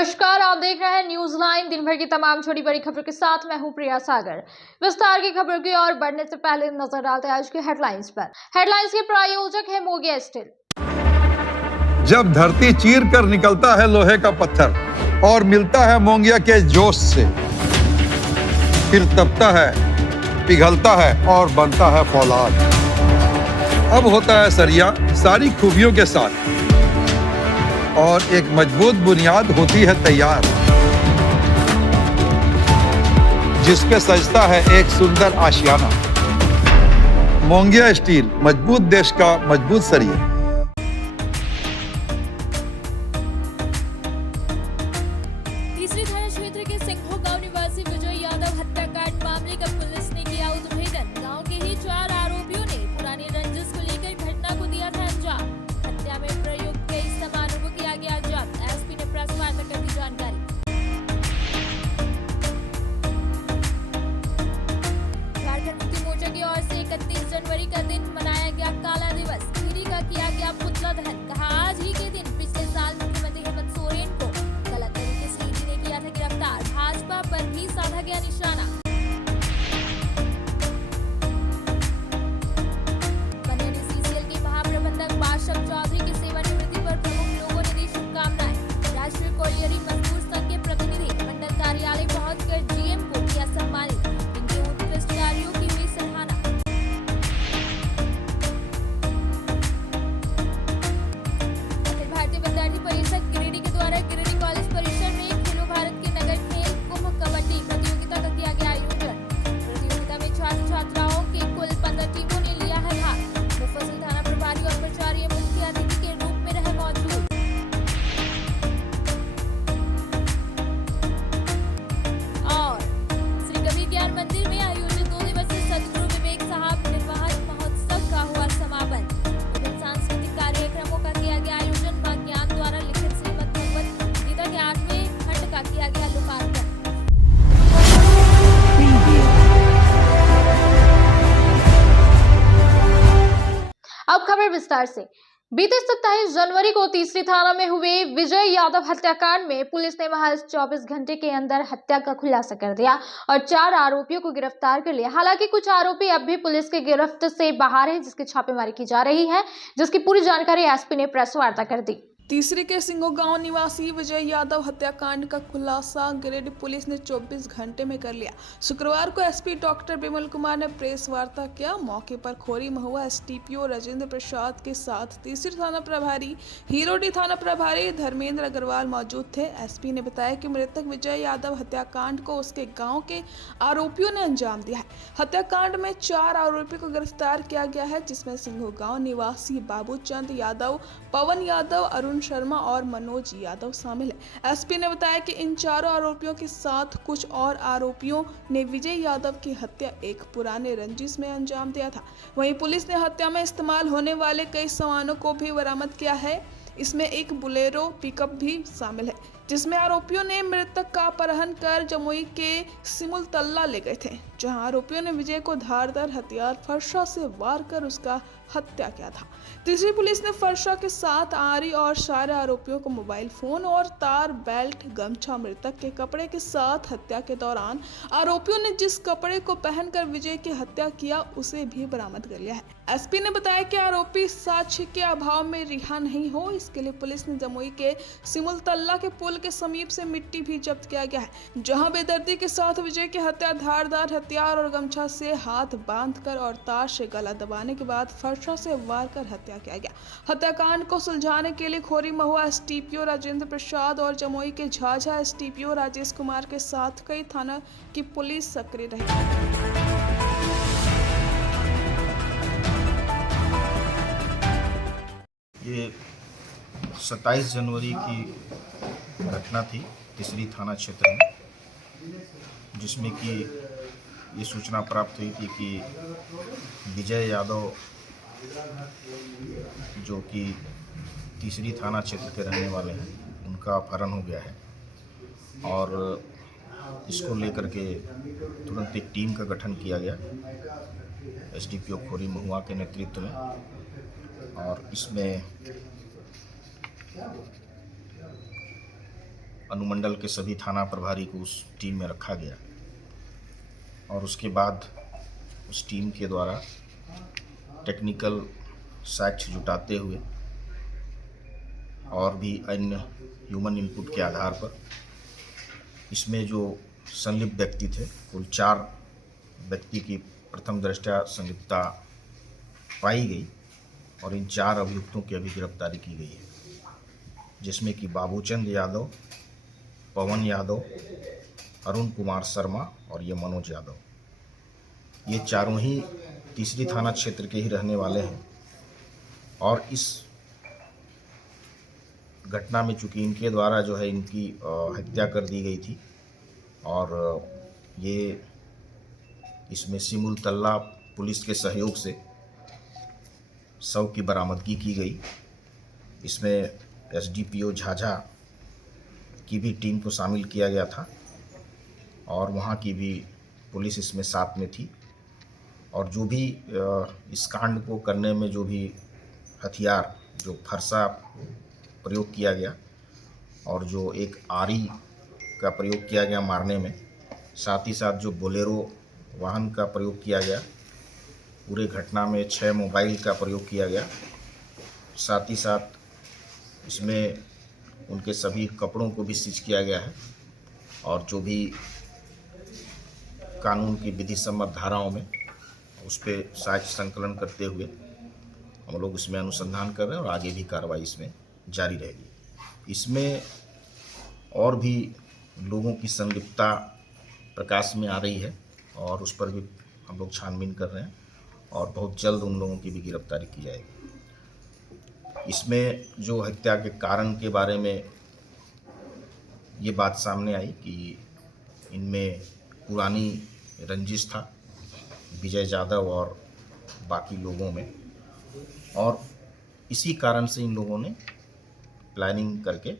नमस्कार, आप देख रहे हैं न्यूज लाइन। दिन भर की तमाम छोटी बड़ी खबरों के साथ मैं हूं प्रिया सागर। विस्तार की खबरों की ओर बढ़ने से पहले नजर डालते हैं आज के हेडलाइंस पर। हेडलाइंस के प्रायोजक है मोंगिया स्टील। जब धरती चीर कर निकलता है लोहे का पत्थर और मिलता है मोंगिया के जोश से, फिर तपता है, पिघलता है और बनता है फौलाद। अब होता है सरिया सारी खूबियों के साथ और एक मजबूत बुनियाद होती है तैयार, जिस पे सजता है एक सुंदर आशियाना। मोंगिया स्टील, मजबूत देश का मजबूत सरिया। तीसरी थाना क्षेत्र के सिंघो गांव निवासी विजय यादव हत्याकांड मामले का पुलिस ने किया उद्भेदन। गांव के ही 4 आरोपियों ने पुरानी रंजिश को लेकर घटना को दिया था अंजाम। हत्या में प्रयुक्त कई सामानों को किया गया जब्त। एसपी ने प्रेस वार्ता कर दी जानकारी। झारखंड मुक्ति मोर्चा की ओर से 31 जनवरी का दिन मनाया गया काला दिवस। पीढ़ी का किया गया पुतला दहन। कहा आज ही के दिन पिछले साल मुख्यमंत्री हेमंत सोरेन को गलत तरीके से ईडी ने किया था गिरफ्तार। भाजपा पर भी साधा गया निशाना। बनियानी सीसीएल के महाप्रबंधक बादशाह चौधरी की सेवानिवृत्ति पर प्रमुख लोगों ने दी शुभकामनाएं। राष्ट्रीय कोलियरी मजदूर संघ के प्रतिनिधि मंडल कार्यालय पहुंचकर जीएम को किया सम्मानित। इनके उत्कृष्ट कार्यों की हुई सराहना। अखिल भारतीय विद्यार्थी परिषद गिरिडीह के द्वारा गिरिडीह कॉलेज परिसर में खेलो भारत के नगर खेल कुंभ कबड्डी प्रतियोगिता का किया गया आयोजन। प्रतियोगिता में छात्र छात्राओं के कुल 15 टीमों ने लिया है भाग। मुफस्सिल थाना प्रभारी और प्राचार्य मुख्य अतिथि के रूप में रहे मौजूद। और श्री कबीर ज्ञान मंदिर में आयोजित 2 दिवसीय सदगुरु विवेक साहब निर्वाहन महोत्सव का हुआ समापन। विभिन्न सांस्कृतिक कार्यक्रमों का किया गया आयोजन। मां ज्ञान द्वारा लिखित श्रीमद् भगवत गीता के 8वें खंड का किया गया लोकार्पण। अब खबर विस्तार से। बीते 27 जनवरी को तीसरी थाना में हुए विजय यादव हत्याकांड में पुलिस ने महज 24 घंटे के अंदर हत्या का खुलासा कर दिया और 4 आरोपियों को गिरफ्तार कर लिया। हालांकि कुछ आरोपी अब भी पुलिस के गिरफ्त से बाहर हैं, जिसकी छापेमारी की जा रही है, जिसकी पूरी जानकारी एसपी ने प्रेस वार्ता कर दी। तीसरे के सिंघो गांव निवासी विजय यादव हत्याकांड का खुलासा गिरिडीह पुलिस ने 24 घंटे में कर लिया। शुक्रवार को एसपी डॉक्टर बिमल कुमार ने प्रेस वार्ता किया। मौके पर खोरी महुआ एसडीपीओ राजेंद्र प्रसाद के साथ तीसरी थाना प्रभारी हीरोडीह थाना प्रभारी धर्मेंद्र अग्रवाल मौजूद थे। एसपी ने बताया कि मृतक विजय यादव हत्याकांड को उसके गाँव के आरोपियों ने अंजाम दिया है। हत्याकांड में 4 आरोपियों को गिरफ्तार किया गया है, जिसमें सिंघो गाँव निवासी बाबूचंद यादव, पवन यादव, अरुण शर्मा और मनोज यादव शामिल है। एसपी ने बताया कि इन 4 आरोपियों के साथ कुछ और आरोपियों ने विजय यादव की हत्या एक पुराने रंजिश में अंजाम दिया था। वहीं पुलिस ने हत्या में इस्तेमाल होने वाले कई सामानों को भी बरामद किया है। इसमें एक बोलेरो पिकअप भी शामिल है, जिसमें आरोपियों ने मृतक का अपहरण कर जमुई के सिमुलतल्ला ले गए थे, जहां आरोपियों ने विजय को धारदार हथियार फरसा से वार कर उसका हत्या किया था। तीसरी पुलिस ने फरसा के साथ आरी और सारे आरोपियों को मोबाइल फोन और तार, बेल्ट, गमछा, मृतक के कपड़े के साथ हत्या के दौरान आरोपियों ने जिस कपड़े को पहनकर विजय की हत्या किया उसे भी बरामद कर लिया है। एसपी ने बताया कि आरोपी साक्ष्य के अभाव में रिहा नहीं हो, इसके लिए पुलिस ने जमुई के सिमुलतल्ला के पुल के समीप से मिट्टी भी जब्त किया गया है, जहां बेदर्दी के साथ विजय की हत्या धारदार हथियार और गमछा से हाथ बांधकर और तार से गला दबाने के बाद फरसा से वार कर हत्या किया गया। हत्याकांड को सुलझाने के लिए खोरी महुआ एसडीपीओ राजेंद्र प्रसाद और जमुई के झाझा एसडीपीओ राजेश कुमार के साथ कई थाना की पुलिस सक्रिय रही। ये 27 जनवरी की घटना थी तीसरी थाना क्षेत्र में, जिसमें कि ये सूचना प्राप्त हुई थी कि विजय यादव जो कि तीसरी थाना क्षेत्र के रहने वाले हैं, उनका अपहरण हो गया है और इसको लेकर के तुरंत एक टीम का गठन किया गया एसडीपीओ खोरी महुआ के नेतृत्व में और इसमें अनुमंडल के सभी थाना प्रभारी को उस टीम में रखा गया और उसके बाद उस टीम के द्वारा टेक्निकल साक्ष्य जुटाते हुए और भी अन्य ह्यूमन इनपुट के आधार पर इसमें जो संलिप्त व्यक्ति थे, कुल 4 व्यक्ति की प्रथम दृष्टया संलिप्तता पाई गई और इन 4 अभियुक्तों की अभी गिरफ्तारी की गई है, जिसमें कि बाबूचंद यादव, पवन यादव, अरुण कुमार शर्मा और ये मनोज यादव। ये चारों ही तीसरी थाना क्षेत्र के ही रहने वाले हैं और इस घटना में चूँकि इनके द्वारा जो है इनकी हत्या कर दी गई थी और ये इसमें सिमुलतल्ला पुलिस के सहयोग से शव की बरामदगी की गई। इसमें एसडीपीओ झाझा की भी टीम को शामिल किया गया था और वहाँ की भी पुलिस इसमें साथ में थी और जो भी इस कांड को करने में जो भी हथियार, जो फरसा प्रयोग किया गया और जो एक आरी का प्रयोग किया गया मारने में, साथ ही साथ जो बोलेरो वाहन का प्रयोग किया गया, पूरे घटना में 6 मोबाइल का प्रयोग किया गया, साथ ही साथ इसमें उनके सभी कपड़ों को भी सीज किया गया है और जो भी कानून की विधि सम्मत धाराओं में उस पर साक्ष्य संकलन करते हुए हम लोग इसमें अनुसंधान कर रहे हैं और आगे भी कार्रवाई इसमें जारी रहेगी। इसमें और भी लोगों की संलिप्तता प्रकाश में आ रही है और उस पर भी हम लोग छानबीन कर रहे हैं और बहुत जल्द उन लोगों की भी गिरफ्तारी की जाएगी। इसमें जो हत्या के कारण के बारे में ये बात सामने आई कि इनमें पुरानी रंजिश था विजय यादव और बाकी लोगों में और इसी कारण से इन लोगों ने प्लानिंग करके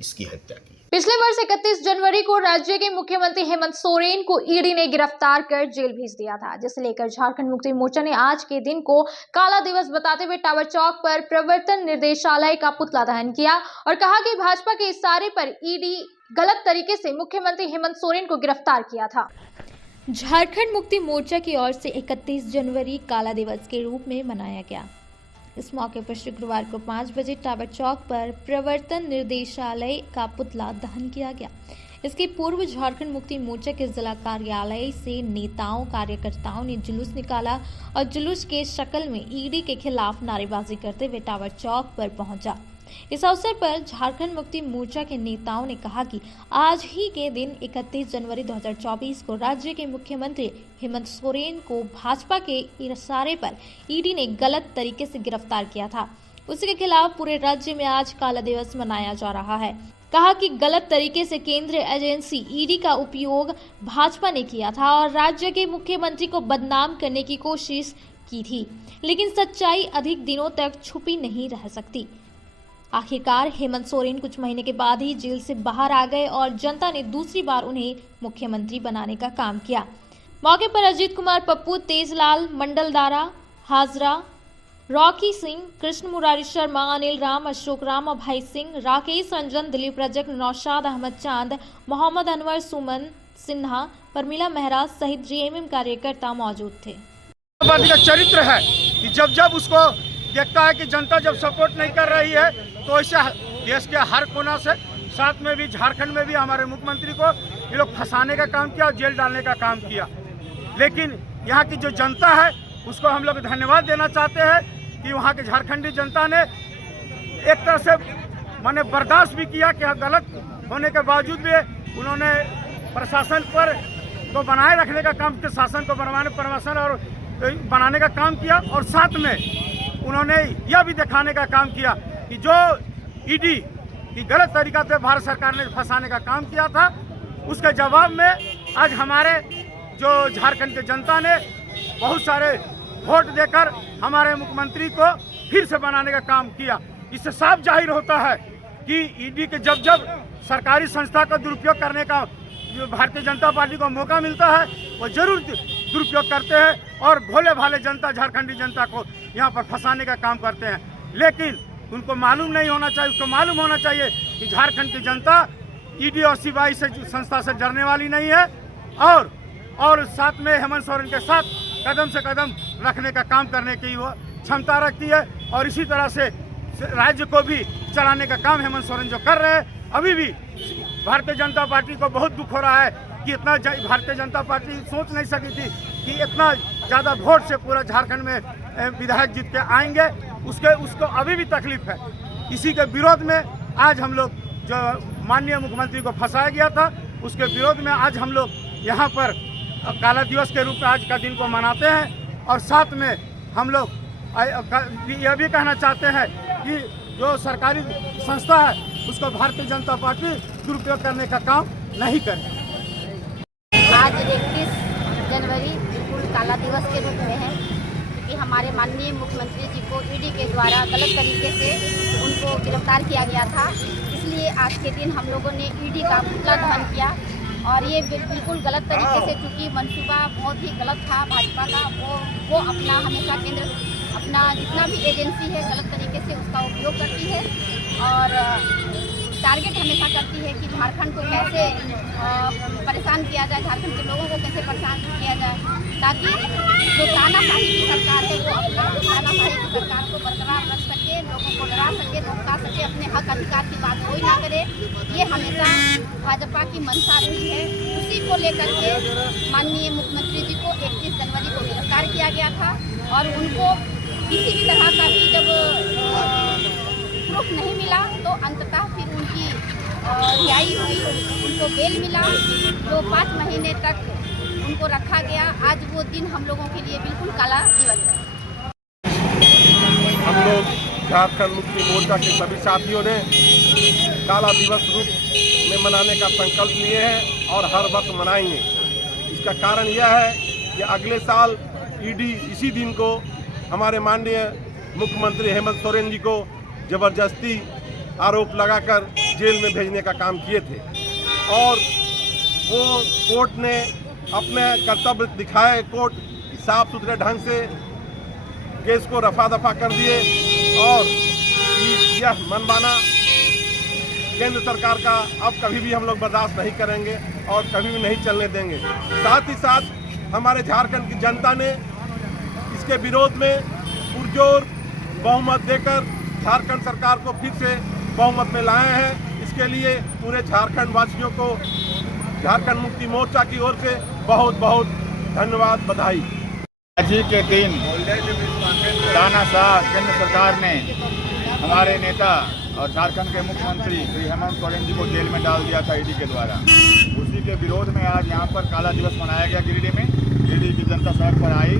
इसकी हत्या की। पिछले वर्ष 31 जनवरी को राज्य के मुख्यमंत्री हेमंत सोरेन को ईडी ने गिरफ्तार कर जेल भेज दिया था, जिसे लेकर झारखंड मुक्ति मोर्चा ने आज के दिन को काला दिवस बताते हुए टावर चौक पर प्रवर्तन निर्देशालय का पुतला दहन किया और कहा कि भाजपा के इशारे पर ईडी गलत तरीके से मुख्यमंत्री हेमंत सोरेन को गिरफ्तार किया था। झारखंड मुक्ति मोर्चा की ओर से 31 जनवरी काला दिवस के रूप में मनाया गया। इस मौके पर शुक्रवार को 5 बजे टावर चौक पर प्रवर्तन निर्देशालय का पुतला दहन किया गया। इसके पूर्व झारखंड मुक्ति मोर्चा के जिला कार्यालय से नेताओं कार्यकर्ताओं ने जुलूस निकाला और जुलूस के शक्ल में ईडी के खिलाफ नारेबाजी करते हुए टावर चौक पर पहुंचा। इस अवसर पर झारखंड मुक्ति मोर्चा के नेताओं ने कहा कि आज ही के दिन 31 जनवरी 2024 को राज्य के मुख्यमंत्री हेमंत सोरेन को भाजपा के इशारे पर ईडी ने गलत तरीके से गिरफ्तार किया था। उसके खिलाफ पूरे राज्य में आज काला दिवस मनाया जा रहा है। कहा कि गलत तरीके से केंद्रीय एजेंसी ईडी का उपयोग भाजपा ने किया था और राज्य के मुख्यमंत्री को बदनाम करने की कोशिश की थी, लेकिन सच्चाई अधिक दिनों तक छुपी नहीं रह सकती। आखिरकार हेमंत सोरेन कुछ महीने के बाद ही जेल से बाहर आ गए और जनता ने दूसरी बार उन्हें मुख्यमंत्री बनाने का काम किया। मौके पर अजीत कुमार पप्पू, तेजलाल, मंडलदारा, हाजरा, रॉकी सिंह, कृष्ण मुरारी शर्मा, अनिल राम, अशोक राम, अभय सिंह, राकेश रंजन, दिलीप रजक, नौशाद अहमद चांद, मोहम्मद अनवर, सुमन सिन्हा, परमिला मेहरा सहित जेएमएम कार्यकर्ता मौजूद थे। पार्टी का चरित्र है कि जब जब उसको देखता है कि जनता जब सपोर्ट नहीं कर रही है तो ऐसे देश के हर कोना से, साथ में भी झारखंड में भी हमारे मुख्यमंत्री को ये लोग फंसाने का काम किया और जेल डालने का काम किया। लेकिन यहाँ की जो जनता है उसको हम लोग धन्यवाद देना चाहते हैं कि वहाँ के झारखंडी जनता ने एक तरह से माने बर्दाश्त भी किया कि गलत होने के बावजूद भी उन्होंने प्रशासन पर को बनाए रखने का काम, शासन को प्रशासन और बनाने का काम किया और साथ में उन्होंने यह भी दिखाने का काम किया कि जो ईडी की गलत तरीका से भारत सरकार ने फंसाने का काम किया था, उसके जवाब में आज हमारे जो झारखंड की जनता ने बहुत सारे वोट देकर हमारे मुख्यमंत्री को फिर से बनाने का काम किया। इससे साफ जाहिर होता है कि ईडी के जब जब सरकारी संस्था का दुरुपयोग करने का जो भारतीय जनता पार्टी को मौका मिलता है वो जरूर दुरुपयोग करते हैं और भोले भाले जनता, झारखंडी जनता को यहाँ पर फंसाने का काम करते हैं। लेकिन उनको मालूम नहीं होना चाहिए, उसको मालूम होना चाहिए कि झारखंड की जनता ईडी और सीबीआई से संस्था से डरने वाली नहीं है और साथ में हेमंत सोरेन के साथ कदम से कदम रखने का काम करने की वो क्षमता रखती है और इसी तरह से राज्य को भी चलाने का काम हेमंत सोरेन जो कर रहे हैं। अभी भी भारतीय जनता पार्टी को बहुत दुख हो रहा है कि इतना भारतीय जनता पार्टी सोच नहीं सकी थी कि इतना ज़्यादा वोट से पूरा झारखंड में विधायक जीत के आएंगे। उसको अभी भी तकलीफ है। इसी के विरोध में आज हम लोग जो माननीय मुख्यमंत्री को फंसाया गया था उसके विरोध में आज हम लोग यहाँ पर काला दिवस के रूप में आज का दिन को मनाते हैं और साथ में हम लोग यह भी कहना चाहते हैं कि जो सरकारी संस्था है उसको भारतीय जनता पार्टी दुरुपयोग करने का काम नहीं करे। आज 31 जनवरी बिल्कुल काला दिवस के रूप में है क्योंकि हमारे माननीय मुख्यमंत्री जी को ईडी के द्वारा गलत तरीके से उनको गिरफ्तार किया गया था। इसलिए आज के दिन हम लोगों ने ईडी का पुतला दहन किया और ये बिल्कुल गलत तरीके से, चूँकि मनसूबा बहुत ही गलत था भाजपा का, वो अपना हमेशा केंद्र अपना जितना भी एजेंसी है गलत तरीके से उसका उपयोग करती है और टारगेट हमेशा करती है कि झारखंड को कैसे परेशान किया जाए, झारखंड के लोगों को कैसे परेशान किया जाए, ताकि जो तानाशाही की सरकार है वो अपना तानाशाही की सरकार को बरकरार रख सके, लोगों को डरा सके, धमका सके, अपने हक अधिकार की बात कोई ना करे। ये हमेशा भाजपा की मंशा रही है। उसी को लेकर के माननीय मुख्यमंत्री जी को 31 जनवरी को गिरफ्तार किया गया था और उनको किसी भी तरह का भी जब प्रूफ नहीं मिला तो अंततः फिर उनकी रिहाई हुई, उनको बेल मिला। जो 5 महीने तक उनको रखा गया, आज वो दिन हम लोगों के लिए बिल्कुल काला दिवस है। हम लोग झारखंड मुक्ति मोर्चा के सभी साथियों ने काला दिवस रूप में मनाने का संकल्प लिए हैं और हर वर्ष मनाएंगे। इसका कारण यह है कि अगले साल ईडी इसी दिन को हमारे माननीय मुख्यमंत्री हेमंत सोरेन जी को जबरदस्ती आरोप लगाकर जेल में भेजने का काम किए थे और वो कोर्ट ने अपने कर्तव्य दिखाए, कोर्ट साफ सुथरे ढंग से केस को रफा दफा कर दिए और यह मनमाना केंद्र सरकार का अब कभी भी हम लोग बर्दाश्त नहीं करेंगे और कभी भी नहीं चलने देंगे। साथ ही साथ हमारे झारखंड की जनता ने इसके विरोध में पुरजोर बहुमत देकर झारखंड सरकार को फिर से बहुमत में लाए हैं। इसके लिए पूरे झारखंड वासियों को झारखंड मुक्ति मोर्चा की ओर से बहुत बहुत धन्यवाद, बधाई। आज ही के दिन तानाशाह केंद्र सरकार ने हमारे नेता और झारखंड के मुख्यमंत्री श्री हेमंत सोरेन जी को जेल में डाल दिया था ईडी के द्वारा। उसी के विरोध में आज यहाँ पर काला दिवस मनाया गया गिरिडीह में। गिरिडीह की जनता सड़क पर आई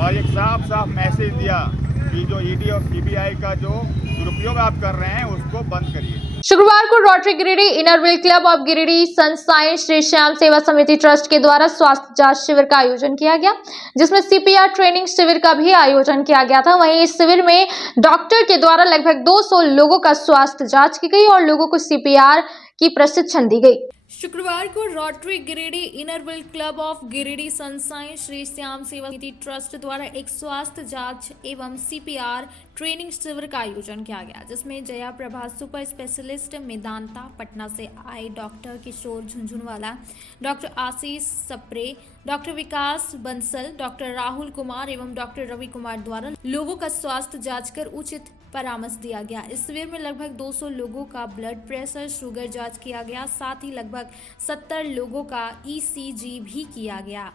और एक साफ साफ मैसेज दिया कि जो ईडी और सीबीआई का जो दुरुपयोग आप कर रहे हैं उसको बंद करिए। शुक्रवार को rotary Giridih Inner Wheel club of Giridih sunshine Shri Shyam सेवा समिति ट्रस्ट के द्वारा स्वास्थ्य जांच शिविर का आयोजन किया गया, जिसमें सीपीआर ट्रेनिंग शिविर का भी आयोजन किया गया था। वहीं इस शिविर में डॉक्टर के द्वारा लगभग 200 लोगों का स्वास्थ्य जांच की गई और लोगों को सीपीआर की प्रशिक्षण दी गई। शुक्रवार को rotary Giridih Inner Wheel club of Giridih sunshine Shri Shyam सेवा समिति ट्रस्ट द्वारा एक स्वास्थ्य जांच एवं सीपीआर ट्रेनिंग शिविर का आयोजन किया गया, जिसमें जया प्रभा सुपर स्पेशलिस्ट मेदांता पटना से आए, डॉक्टर किशोर झुंझुनवाला, डॉक्टर आशीष सप्रे, डॉक्टर विकास बंसल, डॉक्टर राहुल कुमार एवं डॉक्टर रवि कुमार द्वारा लोगों का स्वास्थ्य जांच कर उचित परामर्श दिया गया। इस शिविर में लगभग 200 लोगों का ब्लड प्रेशर, शुगर जांच किया गया, साथ ही लगभग 70 लोगों का ईसीजी भी किया गया।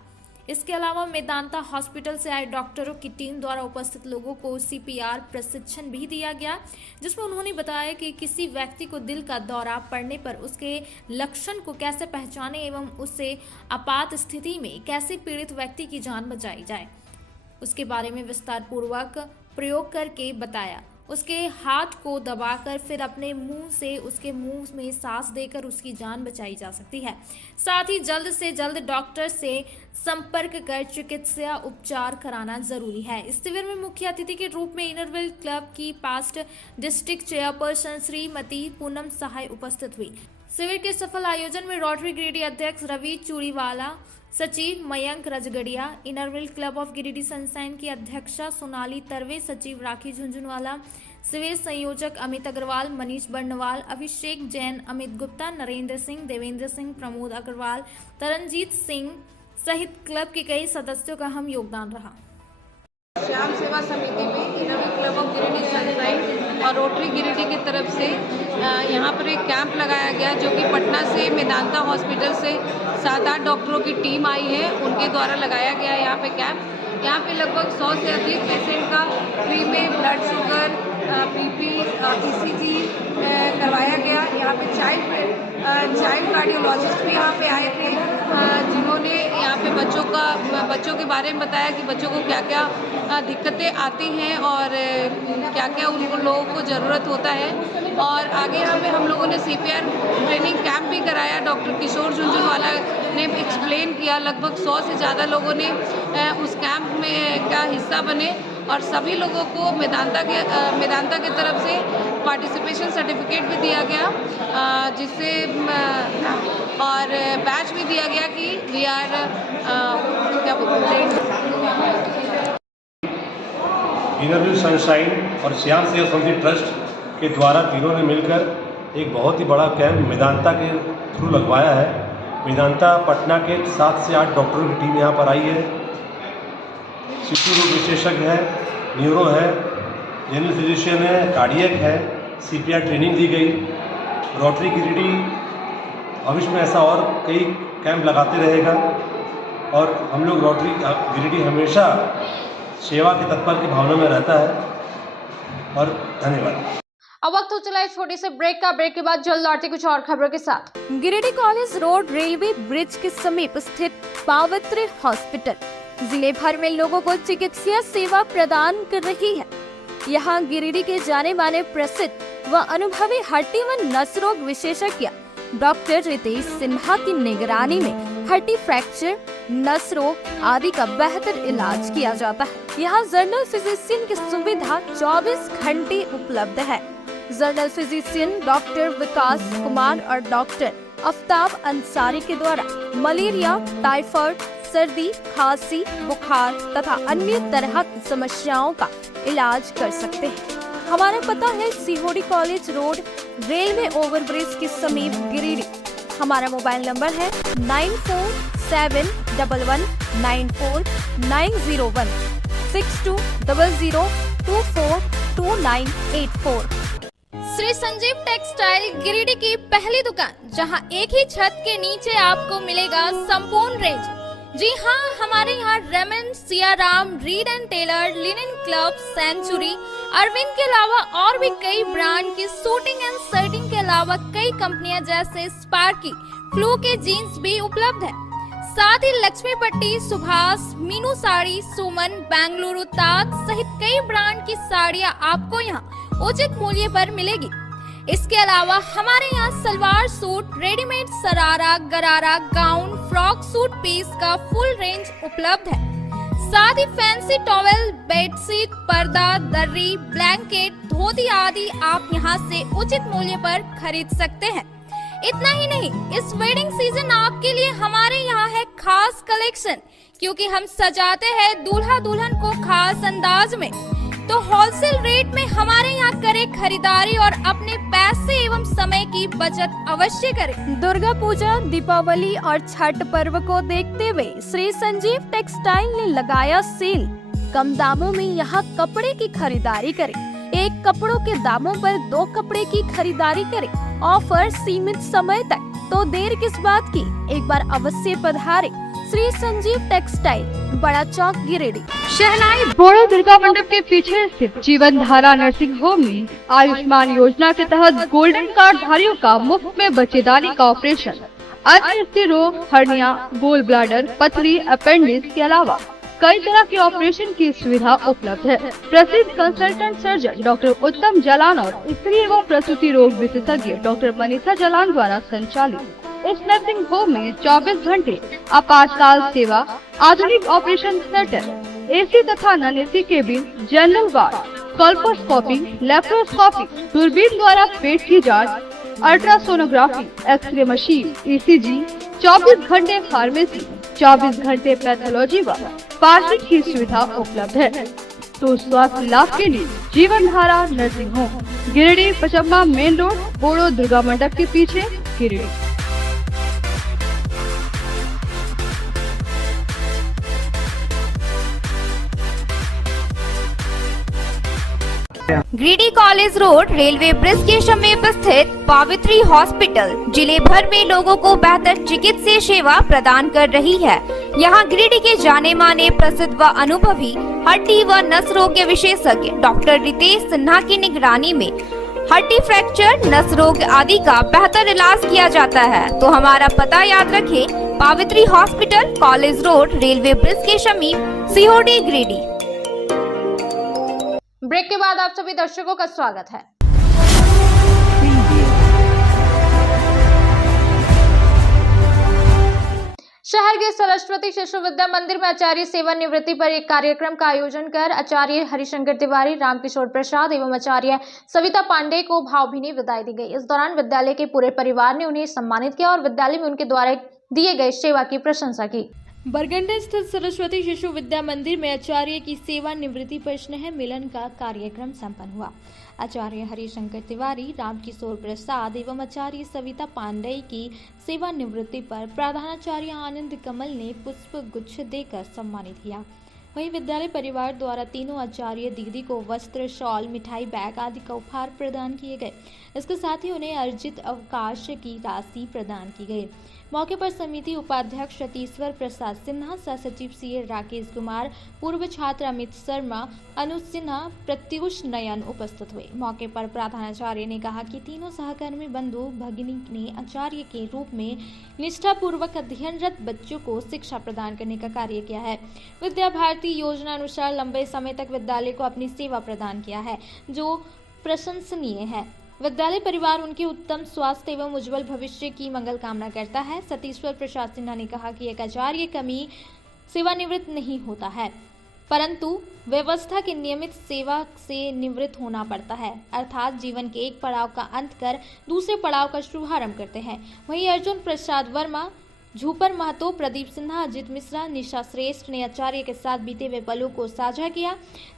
इसके अलावा मेदांता हॉस्पिटल से आए डॉक्टरों की टीम द्वारा उपस्थित लोगों को सीपीआर प्रशिक्षण भी दिया गया, जिसमें उन्होंने बताया कि किसी व्यक्ति को दिल का दौरा पड़ने पर उसके लक्षण को कैसे पहचाने एवं उससे आपात स्थिति में कैसे पीड़ित व्यक्ति की जान बचाई जाए, उसके बारे में विस्तार पूर्वक प्रयोग करके बताया। उसके हाथ को दबाकर फिर अपने मुंह से उसके मुंह में सांस देकर उसकी जान बचाई जा सकती है। साथ ही जल्द से जल्द डॉक्टर से संपर्क कर चिकित्सा उपचार कराना जरूरी है। इस शिविर में मुख्य अतिथि के रूप में इनरव्हील क्लब की past district chairperson Shrimati Poonam Sahay उपस्थित हुई। शिविर के सफल आयोजन में रोटरी गिरिडीह अध्यक्ष रवि चूड़ीवाला, सचिव Mayank Rajgarhia, Inner Wheel club of Giridih sunshine की अध्यक्षा सोनाली तरवे, सचिव राखी झुंझुनवाला, शिविर संयोजक अमित अग्रवाल, मनीष बर्नवाल, अभिषेक जैन, अमित गुप्ता, नरेंद्र सिंह, देवेंद्र सिंह, प्रमोद अग्रवाल, तरनजीत सिंह सहित क्लब के कई सदस्यों का अहम योगदान रहा। श्याम सेवा समिति में innovative club of Giridih sunshine और रोटरी गिरिडीह की तरफ से यहाँ पर एक कैंप लगाया गया, जो कि पटना से मेदांता हॉस्पिटल से 7-8 डॉक्टरों की टीम आई है, उनके द्वारा लगाया गया है यहाँ पे कैंप। यहाँ पे लगभग 100 से अधिक पेशेंट का फ्री में ब्लड शुगर, बीपी, ईसीजी करवाया गया। यहाँ पे चाइल्ड कार्डियोलॉजिस्ट भी यहाँ पे आए थे, जिन्होंने यहाँ पे बच्चों के बारे में बताया कि बच्चों को क्या क्या दिक्कतें आती हैं और क्या क्या उन लोगों को ज़रूरत होता है। और आगे यहाँ पे हम लोगों ने CPR ट्रेनिंग कैंप भी कराया। डॉक्टर किशोर झुंझुनवाला ने एक्सप्लेन किया। लगभग 100 से ज़्यादा लोगों ने उस कैंप में का हिस्सा बने और सभी लोगों को मेदांता के तरफ से पार्टिसिपेशन सर्टिफिकेट भी दिया गया, जिससे और बैच भी दिया गया कि वी आर क्या बोलते हैं, इनोवेटिव सनसाइन और श्याम सेवा समिति ट्रस्ट के द्वारा तीनों ने मिलकर एक बहुत ही बड़ा कैंप मेदांता के थ्रू लगवाया है। मेदांता पटना के 7 से 8 डॉक्टरों की टीम यहाँ पर आई है। शिशु रोग विशेषज्ञ है, न्यूरो है, जनरल फिजिशियन है, कार्डियक है, CPR ट्रेनिंग दी गई। रोटरी गिरिडीह भविष्य में ऐसा और कई कैंप लगाते रहेगा और हम लोग रोटरी गिरिडीह हमेशा सेवा के तत्पर की भावना में रहता है। और धन्यवाद। अब वक्त हो चला है छोटे से ब्रेक का। ब्रेक के बाद जल्द लौटते कुछ और खबरों के साथ। Giridih college road railway bridge के समीप स्थित पवित्र हॉस्पिटल जिले भर में लोगों को चिकित्सीय सेवा प्रदान कर रही है। यहाँ गिरिडीह के जाने माने प्रसिद्ध व अनुभवी हड्डी व नस रोग विशेषज्ञ डॉक्टर रितेश सिन्हा की निगरानी में हड्डी फ्रैक्चर, नस रोग आदि का बेहतर इलाज किया जाता है। यहाँ जनरल फिजिशियन की सुविधा 24 घंटे उपलब्ध है। जनरल फिजिशियन डॉक्टर विकास कुमार और डॉक्टर आफ्ताब अंसारी के द्वारा मलेरिया, टाइफाइड, सर्दी, खांसी, बुखार तथा अन्य तरह की समस्याओं का इलाज कर सकते हैं। हमारा पता है सीहोडी कॉलेज रोड रेलवे ओवरब्रिज के समीप गिरिडीह। हमारा मोबाइल नंबर है 9471194901 6200242984। श्री संजीव टेक्सटाइल गिरिडीह की पहली दुकान, जहां एक ही छत के नीचे आपको मिलेगा संपूर्ण रेंज। जी हाँ, हमारे यहाँ Raymond, Siyaram, Reid and Taylor, Linen Club, Century, Arvind के अलावा और भी कई ब्रांड की सूटिंग एंड शर्टिंग के अलावा कई कंपनियां जैसे स्पार्की, फ्लू के जीन्स भी उपलब्ध है। साथ ही लक्ष्मी पट्टी, सुभाष, मीनू साड़ी, सुमन, बेंगलुरु ताज सहित कई ब्रांड की साड़ियाँ आपको यहाँ उचित मूल्य पर मिलेगी। इसके अलावा हमारे यहाँ सलवार सूट, रेडीमेड सरारा, गरारा, गाउन, फ्रॉक सूट पीस का फुल रेंज उपलब्ध है। साथ ही फैंसी टॉवेल, बेडशीट, पर्दा, दर्री, ब्लैंकेट, धोती आदि आप यहाँ से उचित मूल्य पर खरीद सकते हैं। इतना ही नहीं, इस वेडिंग सीजन आपके लिए हमारे यहाँ है खास कलेक्शन, क्योंकि हम सजाते हैं दूल्हा दुल्हन को खास अंदाज में। तो होलसेल रेट में हमारे यहाँ करें खरीदारी और अपने पैसे एवं समय की बचत अवश्य करें। दुर्गा पूजा, दीपावली और छठ पर्व को देखते हुए श्री संजीव टेक्सटाइल ने लगाया सेल। कम दामों में यहाँ कपड़े की खरीदारी करें। एक कपड़ों के दामों पर 2 कपड़े की खरीदारी करें। ऑफर सीमित समय तक, तो देर किस बात की, एक बार अवश्य पधारें। श्री संजीव टेक्सटाइल, बड़ा चौक, गिरिडीह। शहनाई बोड़ो दुर्गा मंडप के पीछे स्थित जीवन धारा नर्सिंग होम में आयुष्मान योजना के तहत गोल्डन कार्ड धारियों का मुफ्त में बच्चेदानी का ऑपरेशन, अन्य रोग, हर्निया, गोल ब्लाडर, पथरी, अपेंडिक्स के अलावा कई तरह के ऑपरेशन की सुविधा उपलब्ध है। प्रसिद्ध कंसल्टेंट सर्जन डॉक्टर उत्तम जलान और स्त्री एवं प्रसूति रोग विशेषज्ञ डॉक्टर मनीषा जलान द्वारा संचालित इस नर्सिंग होम में 24 घंटे आपातकाल सेवा, आधुनिक ऑपरेशन थिएटर, AC तथा non AC cabin, general ward, colposcopy, laparoscopy, दूरबीन द्वारा पेट की जांच, अल्ट्रासोनोग्राफी, एक्सरे मशीन, ECG, 24 घंटे फार्मेसी, 24 घंटे पैथोलॉजी व पार्किंग की सुविधा उपलब्ध है। तो स्वास्थ्य लाभ के लिए Jeevan Dhara nursing home, Giridih Pachamba main road, Bodo Durga Mandap के पीछे, Giridih. Giridih college road railway bridge के समीप स्थित पावित्री हॉस्पिटल जिले भर में लोगों को बेहतर चिकित्सीय सेवा प्रदान कर रही है। यहां गिरिडीह के जाने माने प्रसिद्ध व अनुभवी हड्डी व नस रोग के विशेषज्ञ डॉक्टर रितेश सिन्हा की निगरानी में हड्डी फ्रैक्चर, नस रोग आदि का बेहतर इलाज किया जाता है। तो हमारा पता याद रखें, Pavitri hospital, college road, railway bridge के समीप, सीओडी, गिरिडीह। ब्रेक के बाद आप सभी दर्शकों का स्वागत है। शहर के सरस्वती शिशु विद्या मंदिर में आचार्य सेवानिवृत्ति पर एक कार्यक्रम का आयोजन कर आचार्य हरिशंकर तिवारी, रामकिशोर प्रसाद एवं आचार्य सविता पांडे को भावभीनी विदाई दी गई। इस दौरान विद्यालय के पूरे परिवार ने उन्हें सम्मानित किया और विद्यालय में उनके द्वारा दिए गए सेवा की प्रशंसा की। बरगंडा स्थित सरस्वती शिशु विद्या मंदिर में आचार्य की सेवानिवृत्ति पर स्नेह मिलन का कार्यक्रम संपन्न हुआ। आचार्य हरिशंकर तिवारी, रामकिशोर प्रसाद एवं आचार्य सविता पांडे की सेवानिवृत्ति पर प्रधानाचार्य आनंद कमल ने पुष्प गुच्छ देकर सम्मानित किया। वहीं विद्यालय परिवार द्वारा तीनों आचार्य दीदी को वस्त्र, शॉल, मिठाई बैग आदि का उपहार प्रदान किए गए। इसके साथ ही उन्हें अर्जित अवकाश की राशि प्रदान की गई। मौके पर समिति उपाध्यक्ष सतीश्वर प्रसाद सिन्हा, सह सचिव सीए राकेश कुमार, पूर्व छात्र अमित शर्मा, अनुज सिन्हा, प्रत्युष नयन उपस्थित हुए। मौके पर प्रधानाचार्य ने कहा कि तीनों सहकर्मी बंधु भगिनी ने आचार्य के रूप में निष्ठापूर्वक अध्ययनरत बच्चों को शिक्षा प्रदान करने का कार्य किया है। विद्या भारती योजना अनुसार लंबे समय तक विद्यालय को अपनी सेवा प्रदान किया है, जो प्रशंसनीय है। विद्यालय परिवार उनके उत्तम स्वास्थ्य एवं उज्जवल भविष्य की मंगल कामना करता है। सतीश्वर प्रसाद सिन्हा ने कहा कि एक आचार्य कभी सेवानिवृत्त नहीं होता है, परंतु व्यवस्था की नियमित सेवा से निवृत्त होना पड़ता है, अर्थात जीवन के एक पड़ाव का अंत कर दूसरे पड़ाव का शुभारंभ करते हैं। वहीं अर्जुन प्रसाद वर्मा, झूपर महतो, प्रदीप सिन्हा, अजित मिश्रा, निशा श्रेष्ठ ने आचार्य के साथ बीते हुए पलों को साझा किया।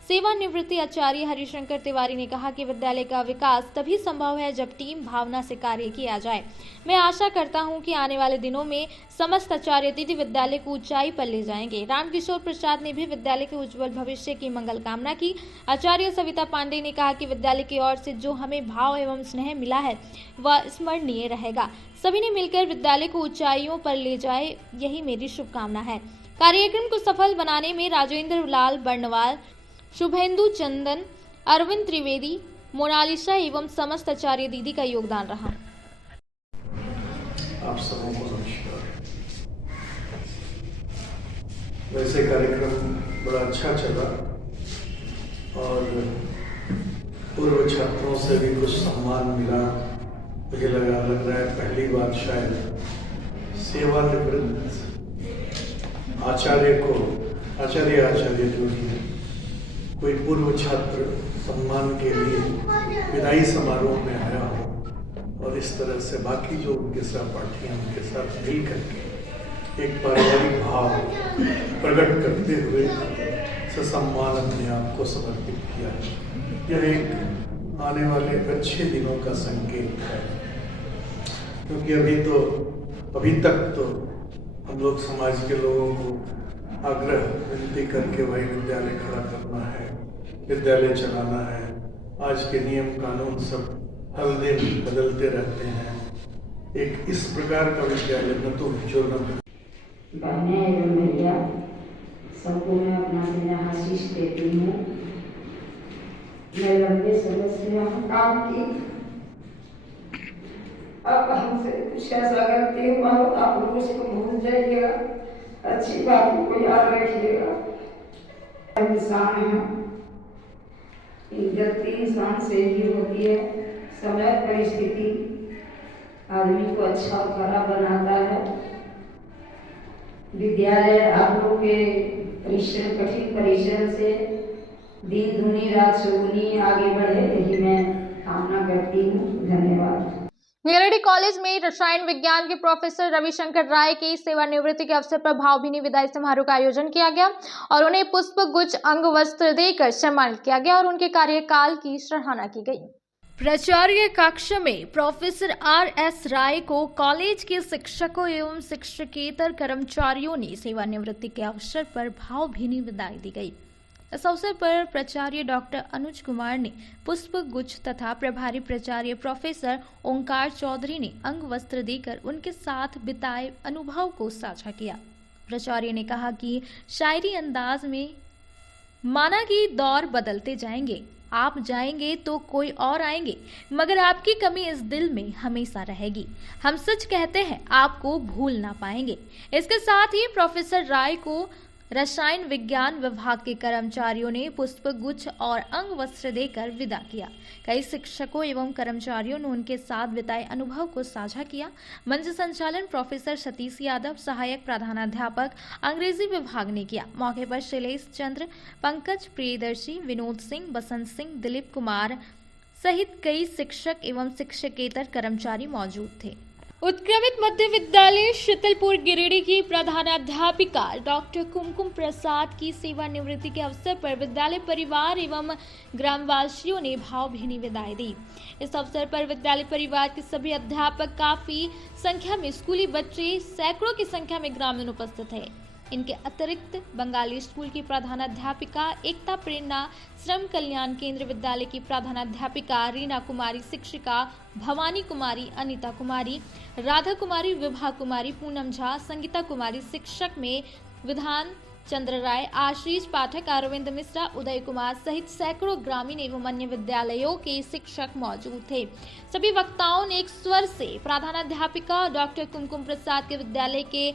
सेवानिवृत्ति आचार्य हरिशंकर तिवारी ने कहा कि विद्यालय का विकास तभी संभव है जब टीम भावना से कार्य किया जाए। मैं आशा करता हूं कि आने वाले दिनों में समस्त आचार्य दीदी विद्यालय को ऊंचाई पर ले जाएंगे। रामकिशोर प्रसाद ने भी विद्यालय के उज्जवल भविष्य की मंगल कामना की। आचार्य सविता पांडे ने कहा कि विद्यालय की ओर से जो हमें भाव एवं स्नेह मिला है वह स्मरणीय रहेगा। सभी ने मिलकर विद्यालय को ऊंचाइयों पर ले जाए, यही मेरी शुभकामना है। कार्यक्रम को सफल बनाने में राजेंद्र लाल बर्नवाल, शुभेंदु चंदन, अरविंद त्रिवेदी, मोनालिसा एवं समस्त आचार्य दीदी का योगदान रहा। आप सबों को नमस्कार। वैसे कार्यक्रम बड़ा अच्छा चला और पूर्व छात्रों से भी कुछ सम्मान मिला। मुझे लग रहा है पहली बार शायद सेवानिवृत्त आचार्य को आचार्य जो है कोई पूर्व छात्र सम्मान के लिए विदाई समारोह में आया हो और इस तरह से बाकी जो उनके सहपाठी हैं उनके साथ मिल करके एक पारिवारिक भाव प्रकट करते हुए ससम्मान अपने आप को समर्पित किया। यह एक आने वाले अच्छे दिनों का संकेत है, क्योंकि अभी तक तो हम लोग समाज के लोगों को आग्रह विनती करके भाई विद्यालय खड़ा करना है, विद्यालय चलाना है। आज के नियम कानून सब हर दिन बदलते रहते हैं। एक इस प्रकार का विद्यालय न तो जो न बहने एवं भैया सबको मैं अपना दिन आशीष देती हूँ। मैं लंबे समय से यहाँ काम की, अब हमसे कुछ ऐसा करती हूँ आप लोग उसको भूल जाइएगा, अच्छी बात को याद रखिएगा। इंसान है, इज्जत इंसान से ही होती है। समय परिस्थिति आदमी को अच्छा और खरा बनाता है। विद्यालय आप लोग के परिश्रम, कठिन परिश्रम से दिन दूनी रात चौगुनी आगे बढ़े, यही मैं कामना करती हूँ। धन्यवाद। गिरिडीह कॉलेज में रसायन विज्ञान के प्रोफेसर रविशंकर राय की सेवानिवृत्ति के अवसर पर भावभीनी विदाई समारोह का आयोजन किया गया और उन्हें पुष्प गुच्छ अंग वस्त्र देकर सम्मानित किया गया और उनके कार्यकाल की सराहना की गई। प्राचार्य कक्ष में प्रोफेसर R.S. राय को कॉलेज के शिक्षकों एवं शिक्षकेतर कर्मचारियों ने सेवानिवृत्ति के अवसर पर भावभीनी विदाई दी गई। इस अवसर पर प्राचार्य डॉक्टर अनुज कुमार ने पुष्प गुच्छ तथा प्रभारी प्राचार्य प्रोफेसर ओंकार चौधरी ने अंग वस्त्र देकर उनके साथ बिताए अनुभव को साझा किया। प्राचार्य ने कहा कि शायरी अंदाज में माना कि दौर बदलते जाएंगे, आप जाएंगे तो कोई और आएंगे, मगर आपकी कमी इस दिल में हमेशा रहेगी। हम सच कहते हैं, आपको भूल ना पाएंगे। इसके साथ ही प्रोफेसर राय को रसायन विज्ञान विभाग के कर्मचारियों ने पुष्प गुच्छ और अंग वस्त्र देकर विदा किया। कई शिक्षकों एवं कर्मचारियों ने उनके साथ बिताए अनुभव को साझा किया। मंच संचालन प्रोफेसर सतीश यादव, सहायक प्रधानाध्यापक अंग्रेजी विभाग ने किया। मौके पर शैलेश चंद्र, पंकज प्रियदर्शी, विनोद सिंह, बसंत सिंह, दिलीप कुमार सहित कई शिक्षक एवं शिक्षकेतर कर्मचारी मौजूद थे। उत्क्रमित मध्य विद्यालय शीतलपुर गिरिडीह की प्रधानाध्यापिका डॉक्टर कुमकुम प्रसाद की सेवानिवृत्ति के अवसर पर विद्यालय परिवार एवं ग्रामवासियों ने भावभीनी विदाई दी। इस अवसर पर विद्यालय परिवार के सभी अध्यापक, काफी संख्या में स्कूली बच्चे, सैकड़ों की संख्या में ग्रामीण उपस्थित है। इनके अतिरिक्त बंगाली स्कूल की प्रधानाध्यापिका एकता प्रेरणा, श्रम कल्याण केंद्र विद्यालय की प्रधानाध्यापिका रीना कुमारी, शिक्षिका भवानी कुमारी, अनीता कुमारी, राधा कुमारी, विभा कुमारी, पूनम झा, संगीता कुमारी, शिक्षक में विधान चंद्र राय, आशीष पाठक, अरविंद मिश्रा, उदय कुमार सहित सैकड़ों ग्रामीण एवं अन्य विद्यालयों के शिक्षक मौजूद थे। सभी वक्ताओं ने एक स्वर से प्रधानाध्यापिका डॉक्टर कुमकुम प्रसाद के विद्यालय के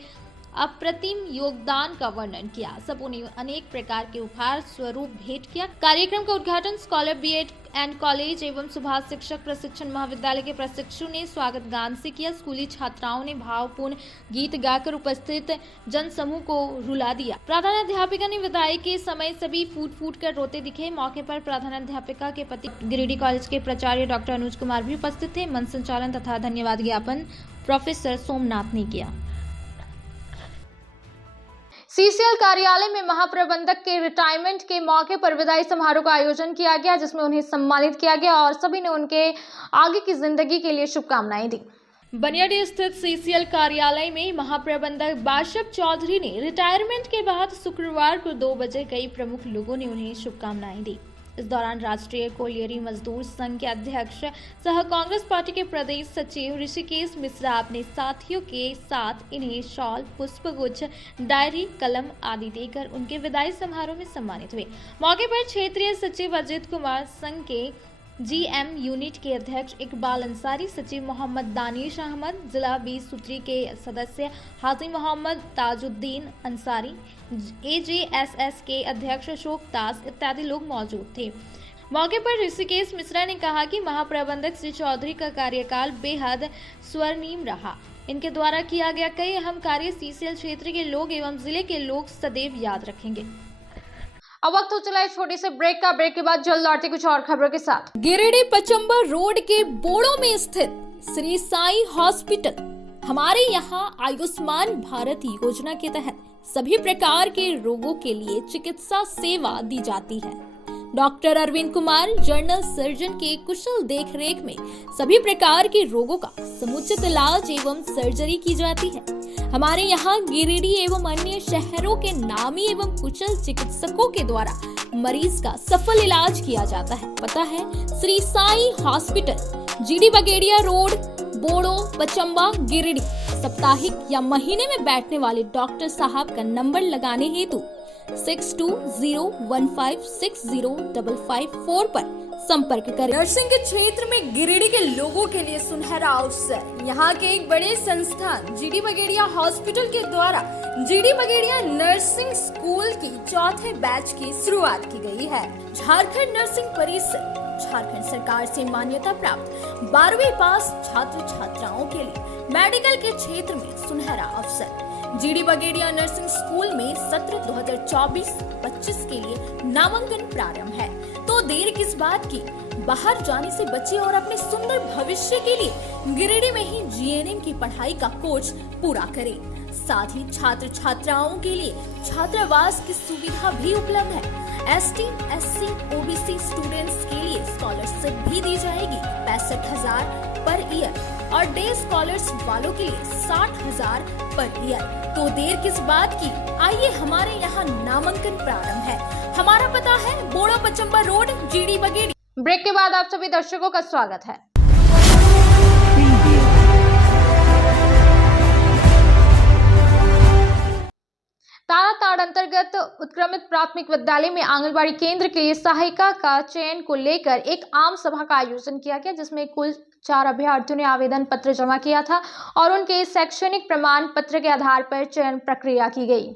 अप्रतिम योगदान का वर्णन किया। सबों ने अनेक प्रकार के उपहार स्वरूप भेंट किया। कार्यक्रम का उद्घाटन स्कॉलर बीएड एंड कॉलेज एवं सुभाष शिक्षक प्रशिक्षण महाविद्यालय के प्रशिक्षु ने स्वागत गान से किया। स्कूली छात्राओं ने भावपूर्ण गीत गाकर उपस्थित जन समूह को रुला दिया। प्रधानाध्यापिका ने विदाई के समय सभी फूट फूट कर रोते दिखे। मौके पर प्रधानाध्यापिका के पति गिरिडीह कॉलेज के प्राचार्य डॉक्टर अनुज कुमार भी उपस्थित थे। मंच संचालन तथा धन्यवाद ज्ञापन प्रोफेसर सोमनाथ ने किया। सीसीएल कार्यालय में महाप्रबंधक के रिटायरमेंट के मौके पर विदाई समारोह का आयोजन किया गया, जिसमें उन्हें सम्मानित किया गया और सभी ने उनके आगे की जिंदगी के लिए शुभकामनाएं दी। बनियाडी स्थित सीसीएल कार्यालय में महाप्रबंधक बाशप चौधरी ने रिटायरमेंट के बाद शुक्रवार को 2 बजे कई प्रमुख लोगों ने उन्हें शुभकामनाएं दी। इस दौरान राष्ट्रीय कोलियरी मजदूर संघ के अध्यक्ष सह कांग्रेस पार्टी के प्रदेश सचिव ऋषिकेश मिश्रा अपने साथियों के साथ इन्हें शॉल, पुष्पगुच्छ, डायरी, कलम आदि देकर उनके विदाई समारोह में सम्मानित हुए। मौके पर क्षेत्रीय सचिव अजित कुमार, संघ के जीएम यूनिट के अध्यक्ष इकबाल अंसारी, सचिव मोहम्मद दानिश अहमद, जिला 20 सूत्री के सदस्य हाजी मोहम्मद ताजुद्दीन अंसारी, एजेएसएस के अध्यक्ष अशोक दास इत्यादि लोग मौजूद थे। मौके पर ऋषिकेश मिश्रा ने कहा कि महाप्रबंधक श्री चौधरी का कार्यकाल बेहद स्वर्णिम रहा। इनके द्वारा किया गया कई अहम कार्य सीसीएल क्षेत्र के लोग एवं जिले के लोग सदैव याद रखेंगे। अब वक्त हो चला है छोटे से ब्रेक का। ब्रेक के बाद जल्द लौटते कुछ और खबरों के साथ। गिरिडीह पचंबा रोड के बोड़ो में स्थित श्री साई हॉस्पिटल। हमारे यहाँ आयुष्मान भारत योजना के तहत सभी प्रकार के रोगों के लिए चिकित्सा सेवा दी जाती है। Doctor Arvind Kumar general surgeon के कुशल देखरेख में सभी प्रकार के रोगों का समुचित इलाज एवं सर्जरी की जाती है। हमारे यहाँ गिरिडीह एवं अन्य शहरों के नामी एवं कुशल चिकित्सकों के द्वारा मरीज का सफल इलाज किया जाता है। पता है Shri Sai hospital, GD Bagedia road, Bodo, Pachamba, Giridih. साप्ताहिक या महीने में बैठने वाले डॉक्टर साहब का नंबर लगाने हेतु 6201560554 पर संपर्क करें। नर्सिंग के क्षेत्र में गिरिडीह के लोगों के लिए सुनहरा अवसर। यहाँ के एक बड़े संस्थान जीडी बगेड़िया हॉस्पिटल के द्वारा जीडी बगेड़िया नर्सिंग स्कूल की 4थे बैच की शुरुआत की गई है। झारखंड नर्सिंग परिषद झारखंड सरकार से मान्यता प्राप्त 12वीं पास छात्र छात्राओं के लिए मेडिकल के क्षेत्र में सुनहरा अवसर। जीडी बगेड़िया नर्सिंग स्कूल में सत्र 2024-25 के लिए नामांकन प्रारंभ है, तो देर किस बात की। बाहर जाने से बचे और अपने सुंदर भविष्य के लिए गिरिडीह में ही जीएनएम की पढ़ाई का कोर्स पूरा करें। साथ ही छात्र छात्राओं के लिए छात्रावास की सुविधा भी उपलब्ध है। एसटी, एससी, ओबीसी स्टूडेंट्स के लिए स्कॉलरशिप भी दी जाएगी 65,000 पर ईयर और डे स्कॉलर्स वालों के लिए 60,000 पर ईयर। तो देर किस बात की, आइए हमारे यहाँ नामांकन प्रारंभ है। हमारा पता है बोड़ा पचम्बा रोड, जीडी बगेड़ी। ब्रेक के बाद आप सभी दर्शकों का स्वागत है। ताराताड़ अंतर्गत उत्क्रमित प्राथमिक विद्यालय में आंगनबाड़ी केंद्र के लिए सहायिका का चयन को लेकर एक आम सभा का आयोजन किया गया, जिसमें कुल 4 अभ्यर्थियों ने आवेदन पत्र जमा किया था और उनके शैक्षणिक प्रमाण पत्र के आधार पर चयन प्रक्रिया की गई।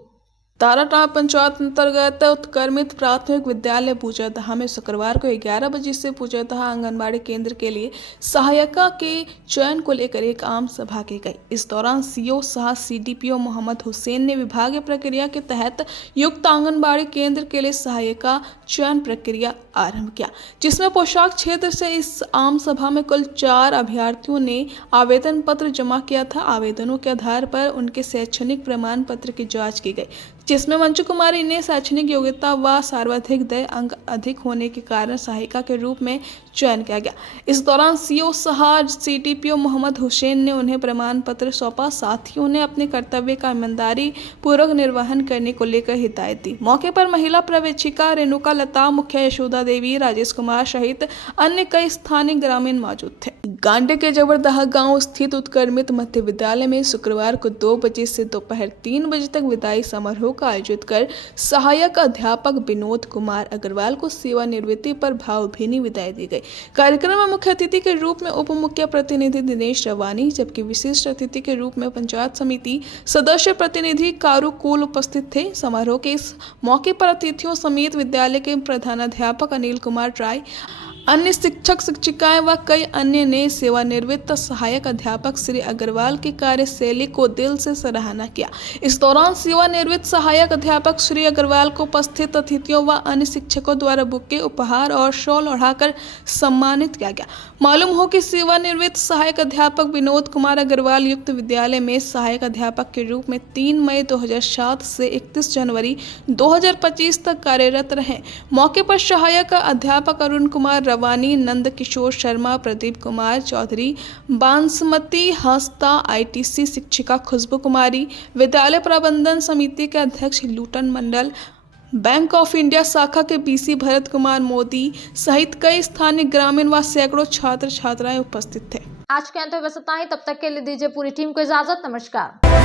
ताराटाड़ पंचायत अंतर्गत उत्क्रमित प्राथमिक विद्यालय पूजादहा में शुक्रवार को 11 बजे से पूजादहा आंगनबाड़ी केंद्र के लिए सहायिका के चयन को लेकर एक आम सभा की गई। इस दौरान सीओ सह सीडीपीओ मोहम्मद हुसैन ने विभागीय प्रक्रिया के तहत युक्त आंगनबाड़ी केंद्र के लिए सहायिका चयन प्रक्रिया आरंभ किया, जिसमें पोशाक क्षेत्र से इस आम सभा में कुल 4 अभ्यर्थियों ने आवेदन पत्र जमा किया था। आवेदनों के आधार पर उनके शैक्षणिक प्रमाण पत्र की जाँच की गई, जिसमें मंजू कुमारी ने शैक्षणिक योग्यता व सर्वाधिक 10 अंक अधिक होने के कारण सहायिका के रूप में चयन किया गया। इस दौरान सीओ सह सीडीपीओ मोहम्मद हुसैन ने उन्हें प्रमाण पत्र सौंपा। साथियों ने अपने कर्तव्य का ईमानदारी पूर्वक निर्वहन करने को लेकर हिदायत दी। मौके पर महिला पर्यवेक्षिका रेणुका लता, मुखिया यशोदा देवी, राजेश कुमार सहित अन्य कई स्थानीय ग्रामीण मौजूद थे। गांडे के जबरदह गांव स्थित उत्क्रमित मध्य विद्यालय में शुक्रवार को 2 बजे से दोपहर 3 बजे तक विदाई समारोह का आयोजित कर सहायक अध्यापक विनोद कुमार अग्रवाल को सेवानिवृत्ति पर भावभीनी विदाई दी गई। कार्यक्रम में मुख्य अतिथि के रूप में उप मुख्य प्रतिनिधि दिनेश रवानी, जबकि विशिष्ट अतिथि के रूप में पंचायत समिति सदस्य प्रतिनिधि कारू कुल उपस्थित थे। समारोह के इस मौके पर अतिथियों समेत विद्यालय के प्रधानाध्यापक अनिल कुमार राय, अन्य शिक्षक शिक्षिकाएं व कई अन्य ने सेवानिवृत्त सहायक अध्यापक श्री अग्रवाल की कार्यशैली को दिल से सराहना किया। इस दौरान सेवानिवृत्त सहायक अध्यापक श्री अग्रवाल को उपस्थित अतिथियों व अन्य शिक्षकों द्वारा बुके, उपहार और शॉल ओढ़ाकर सम्मानित किया गया। मालूम हो कि सेवानिवृत्त सहायक अध्यापक विनोद कुमार अग्रवाल युक्त विद्यालय में सहायक अध्यापक के रूप में 3 मई 2007 से 31 जनवरी 2025 तक कार्यरत रहे। मौके पर सहायक अध्यापक अरुण कुमार रवानी, नंद किशोर शर्मा, प्रदीप कुमार चौधरी, बांसमती हंसता, आईटीसी शिक्षिका खुशबू कुमारी, विद्यालय प्रबंधन समिति के अध्यक्ष लूटन मंडल, बैंक ऑफ इंडिया शाखा के बीसी भरत कुमार मोदी सहित कई स्थानीय ग्रामीण व सैकड़ों छात्र छात्राएं उपस्थित थे। आज के अंत में बस इतना ही। तब तक के लिए दीजिए पूरी टीम को इजाजत। नमस्कार।